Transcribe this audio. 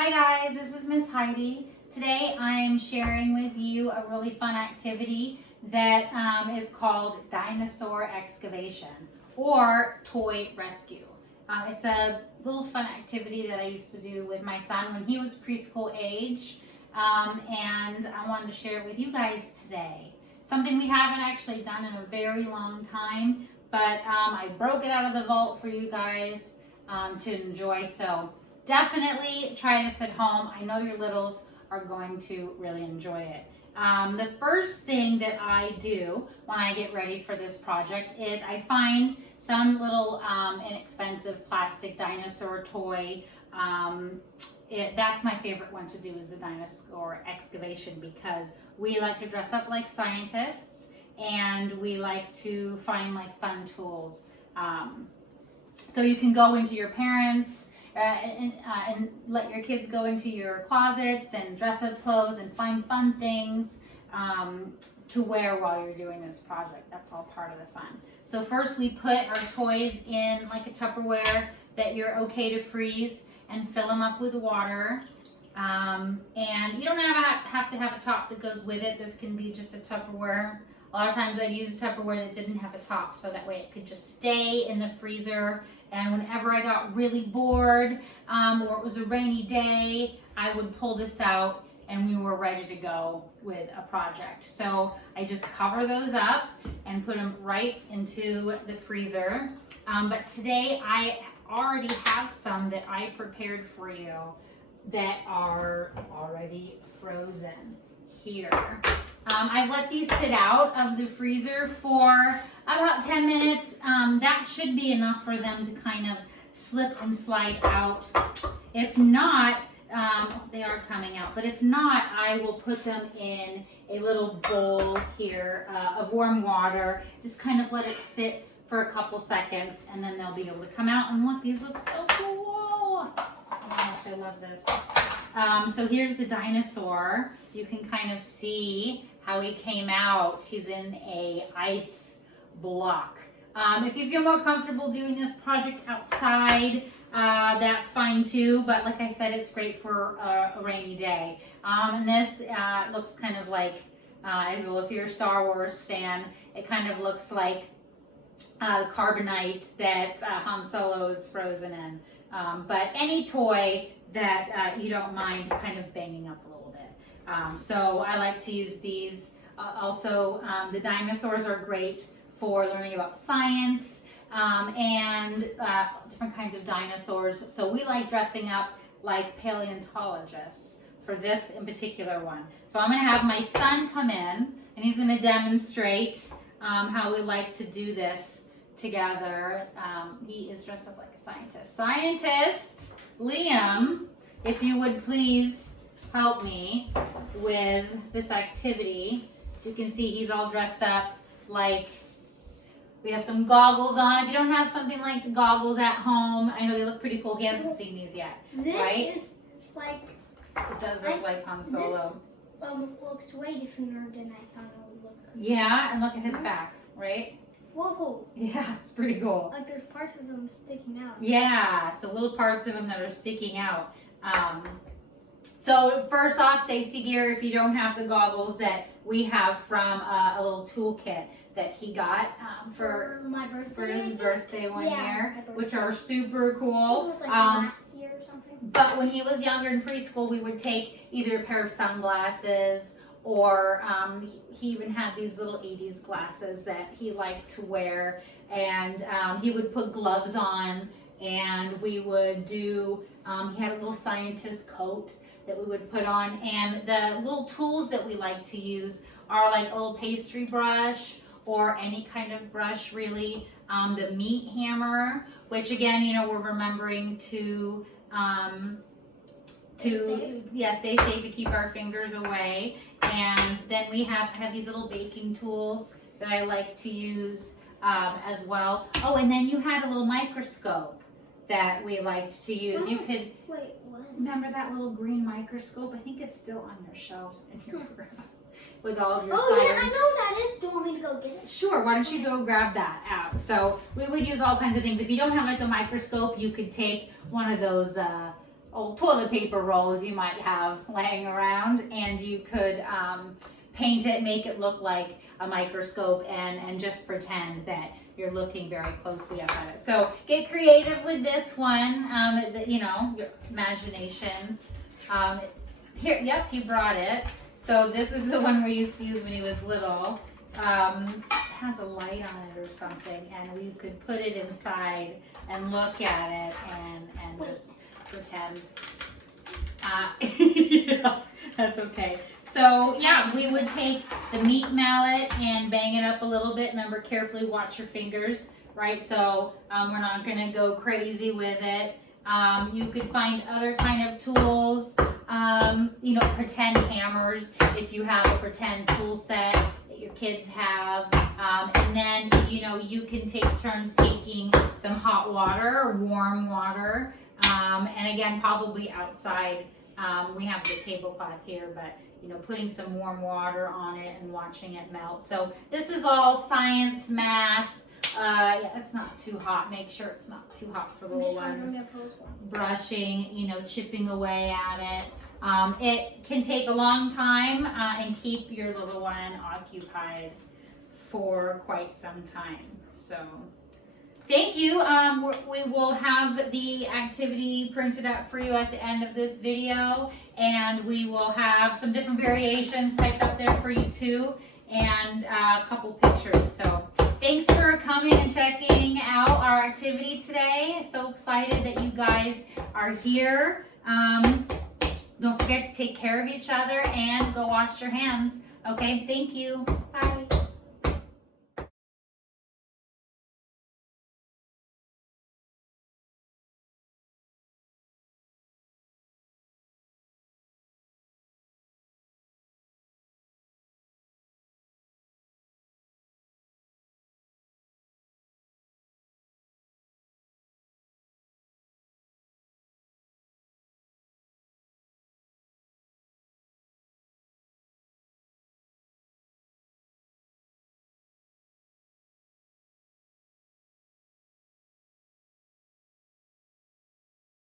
Hi guys, this is Miss Heidi. Today I'm sharing with you a really fun activity that is called Dinosaur Excavation or Toy Rescue. It's a little fun activity that I used to do with my son when he was preschool age, and I wanted to share it with you guys today. Something we haven't actually done in a very long time, but I broke it out of the vault for you guys to enjoy. So definitely try this at home. I know your littles are going to really enjoy it. The first thing that I do when I get ready for this project is I find some little inexpensive plastic dinosaur toy. That's my favorite one to do, is the dinosaur excavation, because we like to dress up like scientists and we like to find like fun tools. So you can go into your parents' and let your kids go into your closets and dress up clothes and find fun things to wear while you're doing this project. That's all part of the fun. So first we put our toys in like a Tupperware that you're okay to freeze and fill them up with water. And you don't have to have a top that goes with it. This can be just a Tupperware. A lot of times I'd use a Tupperware that didn't have a top, so that way it could just stay in the freezer. And whenever I got really bored or it was a rainy day, I would pull this out and we were ready to go with a project. So I just cover those up and put them right into the freezer. But today I already have some that I prepared for you that are already frozen here. I've let these sit out of the freezer for about 10 minutes. That should be enough for them to kind of slip and slide out. If not, they are coming out, but if not, I will put them in a little bowl here of warm water. Just kind of let it sit for a couple seconds and then they'll be able to come out. And look, these look so cool. Oh my gosh, I love this. So here's the dinosaur. You can kind of see how he came out. He's in a ice block. If you feel more comfortable doing this project outside, that's fine too, but like I said, it's great for a rainy day. And this looks kind of like, if you're a Star Wars fan, it kind of looks like the carbonite that Han Solo is frozen in. But any toy that you don't mind kind of banging up a little bit. So I like to use these. Also, the dinosaurs are great for learning about science and different kinds of dinosaurs. So we like dressing up like paleontologists for this in particular one. So I'm going to have my son come in and he's going to demonstrate how we like to do this together. He is dressed up like a scientist. Scientist Liam, if you would please help me with this activity. As you can see, he's all dressed up like, we have some goggles on. If you don't have something like the goggles at home, I know they look pretty cool. He hasn't seen these yet, right? This is like... It does look like Han Solo. This looks way different than I thought it would look. Yeah, and look at his back, right? Whoa. Yeah, it's pretty cool. Like there's parts of them sticking out. Yeah, so little parts of them that are sticking out. So first off, safety gear, if you don't have the goggles that we have from a little toolkit that he got for my birthday. For his birthday one year, birthday. which are super cool. Like last year or something. But when he was younger in preschool, we would take either a pair of sunglasses or he even had these little 80s glasses that he liked to wear, and he would put gloves on, and we would do, he had a little scientist coat that we would put on, and the little tools that we like to use are like a little pastry brush or any kind of brush really, the meat hammer, which again, you know, we're remembering to stay safe, to keep our fingers away. And then I have these little baking tools that I like to use as well. Oh, and then you had a little microscope that we liked to use. You could remember that little green microscope? I think it's still on your shelf in your room with all of your science. Yeah, I know that is. Do you want me to go get it? Sure, why don't you go grab that out? So we would use all kinds of things. If you don't have like a microscope, you could take one of those old toilet paper rolls you might have laying around, and you could paint it, make it look like a microscope, and just pretend that you're looking very closely up at it. So get creative with this one, you know, your imagination. Here, yep, he brought it. So this is the one we used to use when he was little. It has a light on it or something, and we could put it inside and look at it and just pretend. Yeah, that's okay. So yeah, we would take the meat mallet and bang it up a little bit. Remember, carefully watch your fingers, right? So we're not gonna go crazy with it. You could find other kind of tools, you know, pretend hammers if you have a pretend tool set that your kids have. And then, you know, you can take turns taking some hot water or warm water. And again, probably outside. We have the tablecloth here, but you know, putting some warm water on it and watching it melt. So this is all science, math. Yeah, it's not too hot. Make sure it's not too hot for little ones. Brushing, you know, chipping away at it. It can take a long time and keep your little one occupied for quite some time. So thank you. We will have the activity printed up for you at the end of this video, and we will have some different variations typed up there for you too, and a couple pictures. So thanks for coming and checking out our activity today. So excited that you guys are here. Don't forget to take care of each other and go wash your hands. Okay, thank you. Bye.